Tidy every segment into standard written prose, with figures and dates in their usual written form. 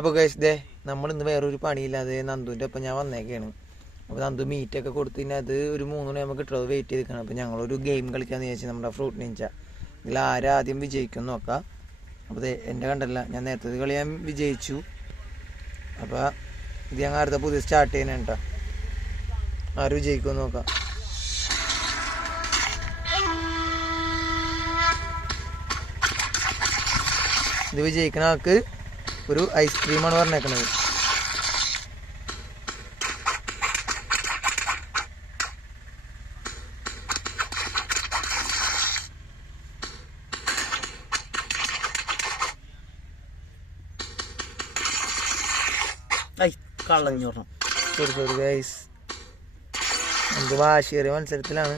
അപ്പോൾ ഗൈസ് ദേ നമ്മളിന്ന് വേറൊരു പണിയില്ലാതെ നന്ദുവിൻ്റെ ഒപ്പം ഞാൻ വന്നേക്കാണ്. അപ്പോൾ നന്ദു മീറ്റൊക്കെ കൊടുത്തതിന് അത് ഒരു 3 മണി നമുക്ക് കിട്ടുന്നത് വെയിറ്റ് ചെയ്ത് നിൽക്കണം. അപ്പോൾ ഞങ്ങളൊരു ഗെയിം കളിക്കാമെന്ന് വിചാരിച്ചു, നമ്മുടെ ഫ്രൂട്ട് നിഞ്ച. ഇതിൽ ആരാദ്യം വിജയിക്കും നോക്കാം. അപ്പോൾ എൻ്റെ കണ്ടല്ല, ഞാൻ നേരത്തെ കളി ഞാൻ വിജയിച്ചു. അപ്പോൾ ഇത് ഞങ്ങൾ അടുത്ത പുതിയ സ്റ്റാർട്ട് ചെയ്യാനാണ് കേട്ടോ. ആര് വിജയിക്കുമെന്ന് നോക്കാം. ഇത് വിജയിക്കുന്ന ആൾക്ക് ഒരു ഐസ്ക്രീമാണ് പറഞ്ഞേക്കണത്. സോറി ഗൈസ്, എന്ത് വാശിയേറിയ മത്സരത്തിലാണ്.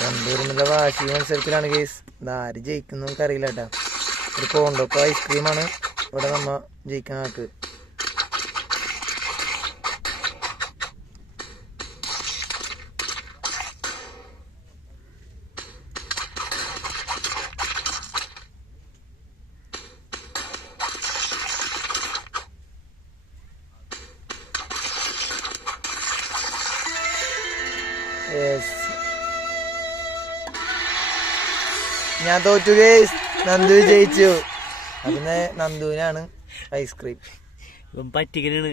രണ്ടുപേരുമുള്ള വാശി മത്സരത്തിലാണ് കേസ്. ഇതാര് ജയിക്കുന്നു നമുക്ക് അറിയില്ല കേട്ടോ. ഒരു കോണ്ടോക്കോ ഐസ്ക്രീമാണ് ഇവിടെ നമ്മ ജയിക്കാൻ ആക്ക്. ഞാൻ തോറ്റു ഗേസ്, നന്ദു ജയിച്ചു. അതിന് നന്ദുവിനാണ് ഐസ്ക്രീം. പറ്റിക്കനാണ്.